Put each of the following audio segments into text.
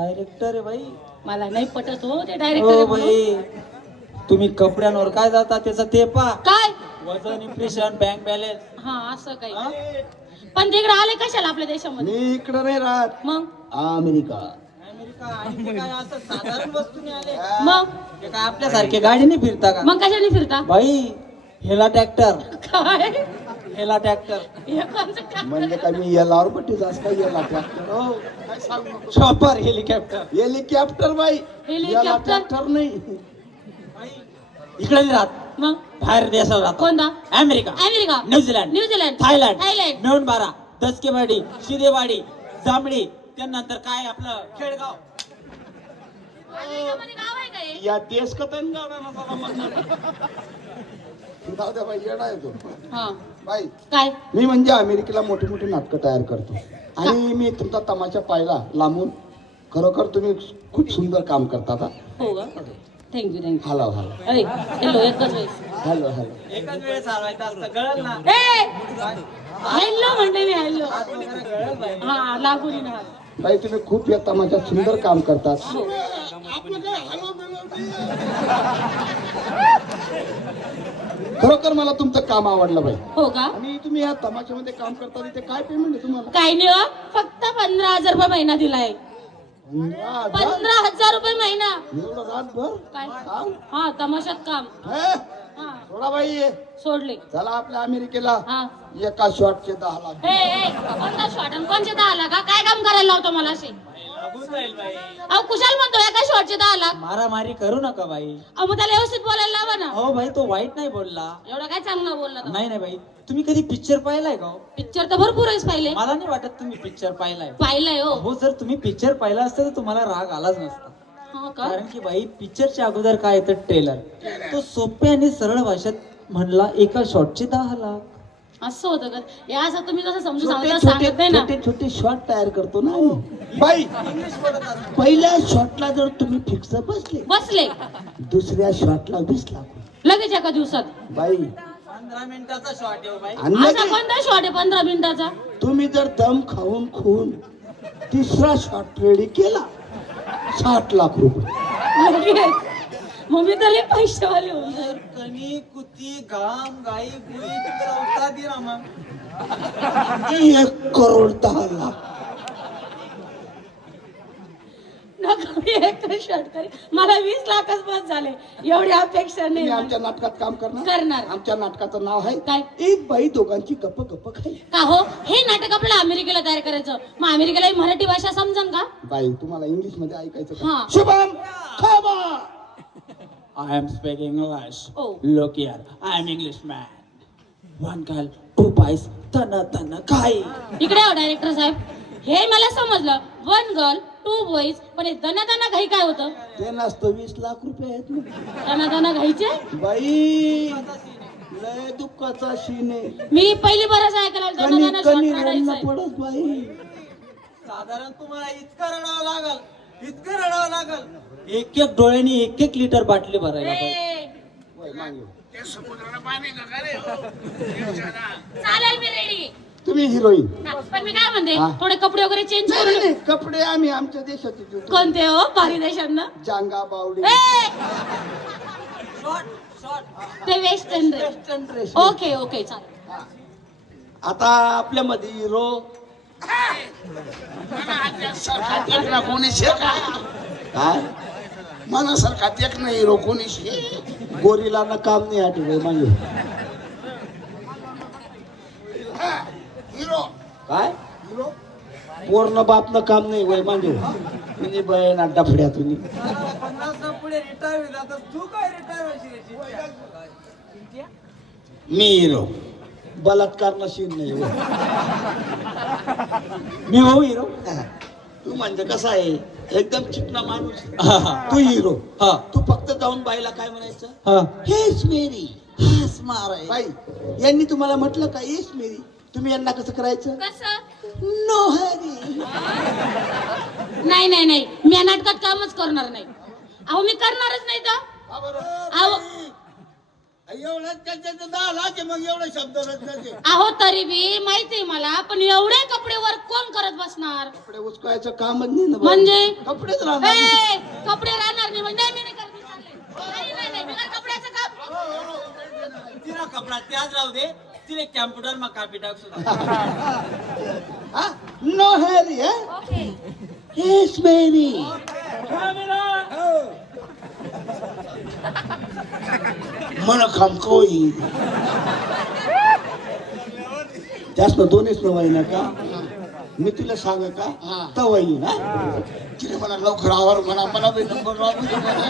Director आहे बाई. मला नाही पटत हो ते हो डायरेक्टर बाई, तुम्ही कपड्यांवर काय जाता त्याचं ते पा. काय वजन, इम्प्रेशन, बँक बॅलन्स. हा असं काही. पण तिकडे आले कशाला आपल्या देशामध्ये? मी इकडं नाही राहत, मग अमेरिका. अमेरिका आणि ते काय असं साधारण वस्तूने आले? मग ते काय आपल्यासारखे गाडीने फिरता का? मग कशाने फिरता? बाई हेला ट्रॅक्टर, काय हेला ट्रॅक्टर. हे कोणचं ट्रॅक्टर? म्हणजे काय मी यालावर पट्टी जास काय याला ट्रॅक्टर हो काय सांगू नको. Chopper, helicopter. हेलिकॉप्टर बाई, हेलिकॉप्टर? याला ट्रॅक्टर नाही. इकडे नाही राहत, मग बाहेर देशात राहतो. कोणता? America, America, New Zealand, New Zealand, Thailand, Thailand. Mevanbara, Daskewadi, Shidewadi, Jambhali, त्यानंतर काय आपलं खेडगाव. अमेरिकामध्ये गाव आहे का हे? या देश का तन गावना नसा म्हणणार. दादा बाई येडा आहे तो. हा बाई काय? मी म्हणजे अमेरिकेला मोठी मोठी नाटकं तयार करतो आणि मी तुमचा तमाशा पाहिला लांबून. खरोखर तुम्ही खूप सुंदर काम करता. हो का? Thank you thank you. हॅलो हॅलो अरे हॅलो एकच वेळेस. Hello hello. एकच वेळेस हलवायचं असतं, गळल ना. ए हॅलो म्हणते मी हॅलो. हात वगैरे गळल बाई. हा लागून ना. बाई तुम्ही खूप या तमाशात सुंदर काम करतात. हो. खरोखर मला तुमचं काम आवडलं बाई. हो का? आणि तुम्ही या तमाशामध्ये काम करता तिथे काय पेमेंट आहे तुम्हाला? काय नाही हो, फक्त 15,000 रुपये महिना दिलाय. 15,000? 15,000 रुपये महिना. एवढं रातभर काय? काम? हा तमाशात काम. हे? हा थोडा बाई सोडले. चला आपल्या अमेरिकेला. हा एका शॉटचे 10 लाख. ए कोणता शॉट आणि कोणचे 10 लाख? हा, काय काम करायला लावतो मला असे? लागून जाईल बाई. अहो कुशाल म्हणतो एका शॉटचे 10 लाख. मारामारी करू नका बाई. अहो मग त्याला व्यवस्थित बोलायला लावा ना. हो बाई, तो वाईट नाही बोलला. एवढा काय चांगला बोलला तो? नाही नाही बाई, तुम्ही कधी पिक्चर पाहिलाय का हो? पिक्चर तर भरपूर वेळेस पाहिले. मला नाही वाटत तुम्ही पिक्चर पाहिलाय. पाहिलंय हो. हो, जर तुम्ही पिक्चर पाहिला असतं तर तुम्हाला राग आलाच नसता. हा का? कारण की बाई, पिक्चरच्या अगोदर काय येतं ट्रेलर. तो सोप्या आणि सरळ भाषेत म्हणला एका शॉटचे 10 लाख. असं होतं का? हे असं तुम्ही जसं समजून छोटे सांगता छोटे सांगत नाही ना. छोटे छोटे शॉट तयार करतो ना बाई. पहिल्या शॉटला जर तुम्ही फिक्स बसले, बसले दुसऱ्या शॉटला 20 लाख. लगेच एका दिवसात. बाई 15 मिनिटाचा शॉट आहे बाई. आणि असा लगेच कोणता शॉट आहे 15 मिनिटाचा? तुम्ही जर दम खाऊन खून तिसरा शॉट रेडी केला 60 लाख रुपये. लगेच. मग मी तरी पैशावाले होऊन जाईल. कणी कुती घाम गाई गुई चौथा दिला मग. 1 करोड 10 लाख. नको मी एकच शॉट करेन. मला 20 लाखच बस झाले. एवढी अपेक्षा नाही तुम्ही मला. आमच्या नाटकात काम करणार? करणार. आमच्या नाटकाचं नाव आहे काय? एक बाई दोघांची गप्प गप्प खाई. का हो? हे नाटक आपल्याला अमेरिकेला तयार करायचं. मग अमेरिकेला ही मराठी भाषा समजन का? बाई तुम्हाला इंग्लिश मध्ये ऐकायचं हा. का? शुभम खबर. I am speaking English. Oh. Look here, I am Englishman. One girl, 2 boys, तन काय. इकडे हो डायरेक्टर साहेब. हे मला समजलं 1 गर्ल 2 बॉईज. पण हे दना घाई काय होतं? ते नसतं 20 लाख रुपये आहेत ना दना घाईचे. बाई. लय दुःखाचा सीन आहे. मी पहिली बरंच ऐकायला कणी दना कणी शॉट रडणं काढायचं. पडत बाई. साधारण तुम्हाला इतकं रडावं लागल, इतकं रडावं लागल. एक एक डोळ्यांनी 1 लिटर बाटली भरायला पाहिजे. वय, मागे. चालेल मी रेडी. तुम्ही हिरोईन. पण मी काय म्हणते हा. थोडे कपडे वगैरे चेंज नाही, करून. नाही, कपडे आम्ही आमच्या देशाचे देतो. कोणते हो बाहेरी देशांना? जांगा बावडी. ते western dress. Western dress. Okay okay चालेल. आता आपल्यामध्ये हिरो काय मनासारखा एक नाही हिरो कोणीच गोरीला ना काम नाही आठवले मागे. हिरो काय पूर्ण बापनं काम नाही वय मागे. म्हणजे बहीण अड्डा फड्या तुम्ही. 50 पुढे रिटायर जातात, तू काय रिटायर व्हायची? मी हिरो. बलात्कार नशीन नाही होय. मी हो हिरो. तू म्हणजे कसा आहे एकदम चिकना माणूस. हा, हा. तू हिरो. हा. तू फक्त जाऊन बाईला काय म्हणायचं? हा. हेच मेरी. हाच मार आहे. बाई यांनी तुम्हाला म्हटलं का येस मेरी, तुम्ही यांना कसं करायचं? कसं? No hurry. नाही नाही नाही मी या नाटकात कामच करणार नाही. अहो मी करणारच नाही तर. अहो एवढं त्याच्यात 10 लाख आहे, मग एवढे शब्द रचण्याचे. अहो तरी बी माहितीये मला, पण एवढे कपडे वर कोण करत बसणार? कपडे उचकायचं कामच नाही ना बाई. म्हणजे कपडेच राहणार. ए, कपडे राहणार नाही म्हणजे मी नाही करत, मी चालले. नाही, बिगर कपड्याचं काम. तिला कपडा त्याच राहू दे, तिने कॅम्प्युटर मग कापी टाक सुद्धा. No hurry okay. येस मेरी. मन काम कोई जास्त दोन्हीच नवाई ना का मी तुला सांग का हा. तवाई ना तिने म्हणा लवकर आवर म्हणा मला बी नंबर लागू दे म्हणा.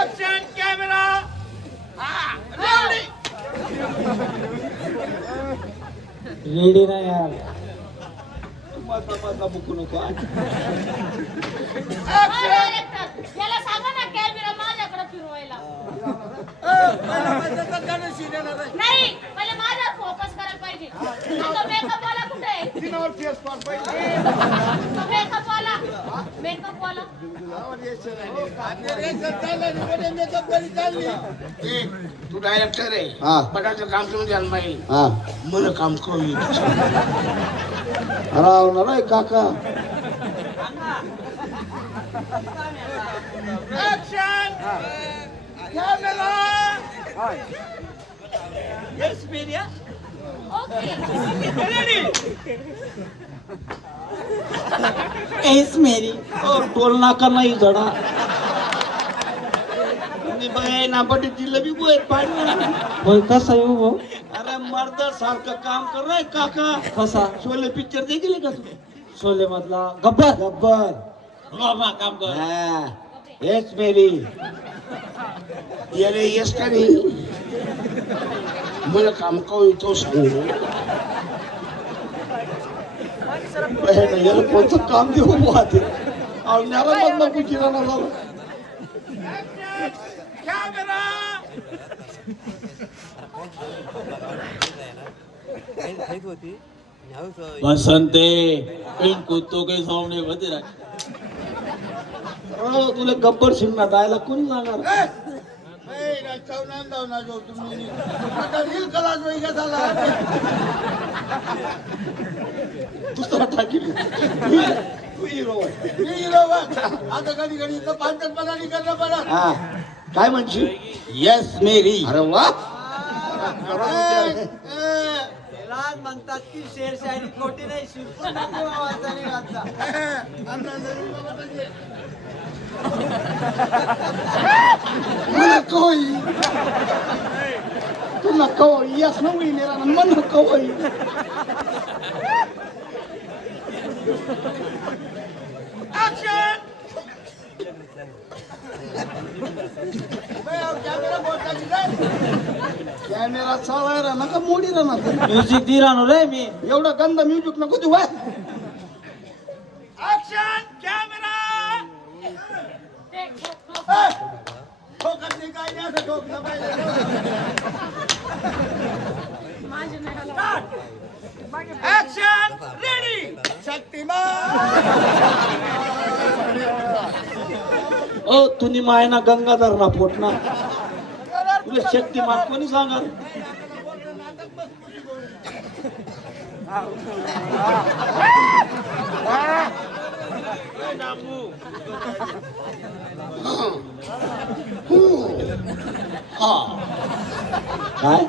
ऍक्शन कॅमेरा रेडी ना यार. माझा मुकू नको ओ, डायरेक्टर, याला सांगा ना कॅमेरा माझ्याकडे फिरवायला. नाही, पहिले माझ्यावर फोकस करायला पाहिजे. तो मेकअप वाला कुठे आहे? तो मेकअप वाला. मेकअप वाला. तू डायरेक्टर आहे हा. पटाचं काम तुम्ही द्यायला पाहिजे. हा मन काम कोई रावणार आहे काका ओके. एस मेरी. टोल नाका नाही जडा ना बटी दिलं बी बोय पाडलं. बोल कसा येऊ भाऊ? अरे मर्द सारखं काम कर रे काका. कसा? शोले पिक्चर देखील का तू? शोले मधला गब्बर. गब्बर. बाबा काम कर. येस मेरी. यारे येस का नाही मन काम कोई तो सांगू याला कोणतं काम देऊ पाहते आवण्याला मधनं कुठीला ना झालं. बसंते इन कुत्तों के सामने बच रहा. तुला गब्बर सिंग ना जायला कोणी जाणार? दुसरा टाकील आता कधी कधी पाचपणाने करणं पडत. हा काय म्हणशी? येस मेरी. अरे वा लाज म्हणतात की शेरशायरी खोटी नाही, शिरपूर नाही वाचा नाही वाचा. मला कवई तुला कवई यस ना होई मेरा मन कवई. कॅमेरा चालायला नका मोडी राहणार. म्युझिक दी राहणार रे मी. एवढा गंदा म्युझिक नको तू व्हाय. काय नाही असं ठोकलं पाहिजे. माझे नाही आला. Action ready Shaktimaan. ओ तुम्ही मायना गंगाधर ना पोटना तुला शक्तिमान कोणी सांगा? काय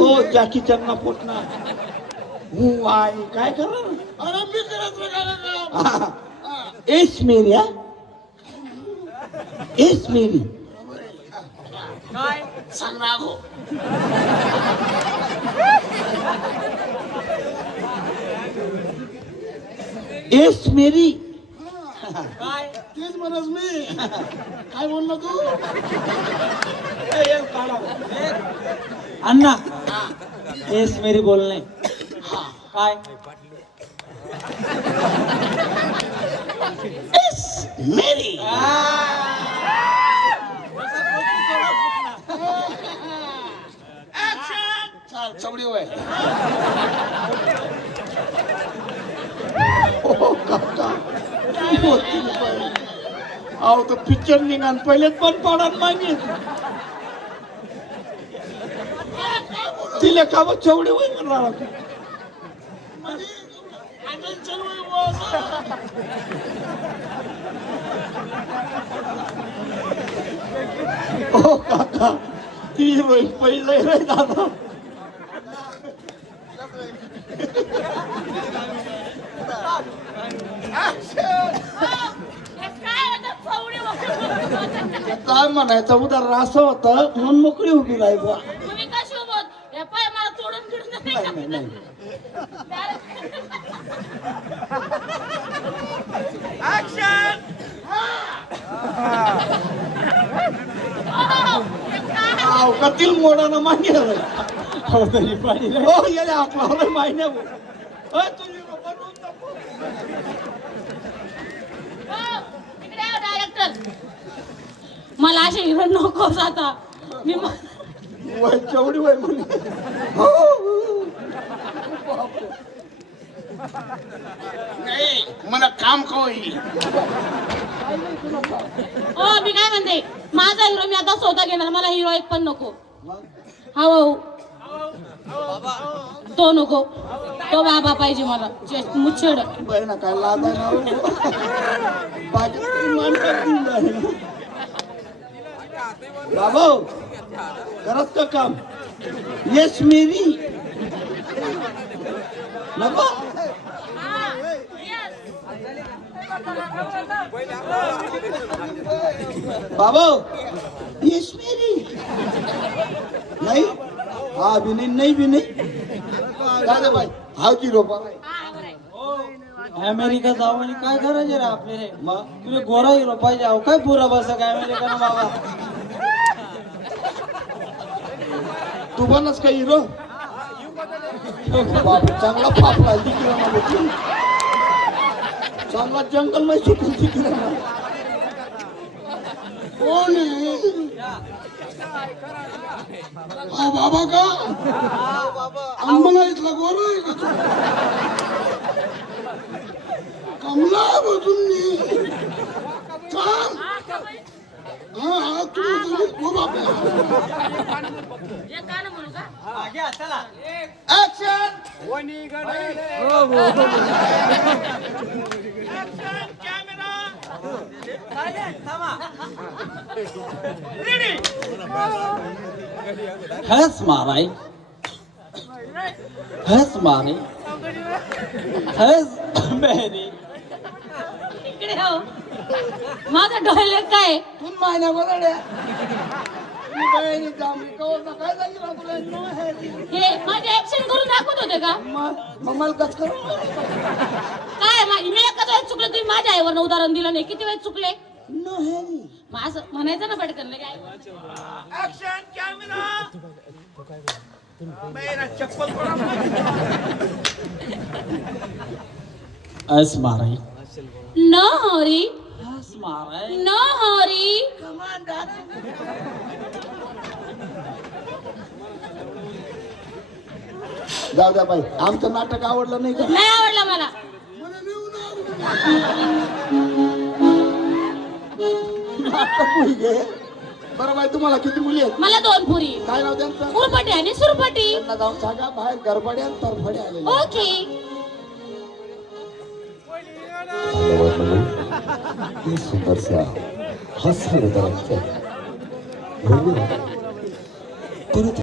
ओ जॅकी चन्ना पोटना हूँ आई काय करणार? अरे मी करत राहिलो. एस मेरी. हा एस मेरी. काय सांग ना गो. एस मेरी. काय तेच म्हणस मी. काय बोललो तू? अण्णा एस मेरी बोलणे. काय एस मेरी. चाल चवडी होय. हो काका. 2 रुपये. अहो तर पिक्चर निघान पहिलेच पण पाडा मागे तिला का बघ चवडे वय म्हणणार हो काका ती हिरोईन पहिलं रे दादा काय म्हणायचं उदाहरण असं होतं म्हणून मोकळी उभी राही बुवा तुम्ही कशी सोबत हे पाय मला तोडून नाही फिरून नाही कतील मोडानं मागे हो तरी पाणी हो याला आपला माहिन्या डायरेक्टर मला असे हिरो नकोच आता मी वय चवडी वय म्हणे नाही मला काम होईल. हो मी काय म्हणते माझा हिरो मी आता स्वतः घेणार मला हिरो एक पण नको हा भाऊ तो नको तो बाबा पाहिजे मला मुच्छड बहिणा काय लाज आहे ना बाबा करत का काम येस मेरी नको बाबा येस मेरी नाही हा भी नाही भी नाही दादा भाई हा की रोपा अमेरिका जाऊ आणि काय करायचे रे आपले मग तुला गोरा हिरो पाहिजे अहो काय पुरा बस काय अमेरिका ना बाबा तू बनच का हिरो बाबा चांगला फापला तिकडे चांगला जंगल मध्ये सुटून तिकडे कोण आहे? हा बाबा का आंबला इथला गोर आहे का तू? कमला बसून मी काम हा हा तू हो बाबा चला हस माराय हस मारे हस मेरी इकडे हो माझा डोळे काय तू मायना बोलड्या बहिणी जांभळी कवर ना काय झाली ना तुला नो है हे माझे ऍक्शन करून दाखवत होते का मग मला कच करू काय मी एकच वेळेस चुकले तुम्ही माझ्या आईवर उदाहरण दिलं नाही किती वेळेस चुकले नो है मग असं म्हणायचं ना पटकन लगे आई ऍक्शन कॅमेरा मेरा चप्पल हस माराय न हरी हस माराय न हरी जाऊ द्या बाई आमचं नाटक आवडलं नाही का नाही आवडला मला नाटक मुली घे बरं बाई तुम्हाला किती मुली आहेत मला 2 पुरी काय नाव त्यांचं उरपटी आणि सुरपटी त्यांना जाऊन सांगा बाहेर गरबड्या आणि तरफड्या आलेल्या ओके हे सुंदरसा हास्य परत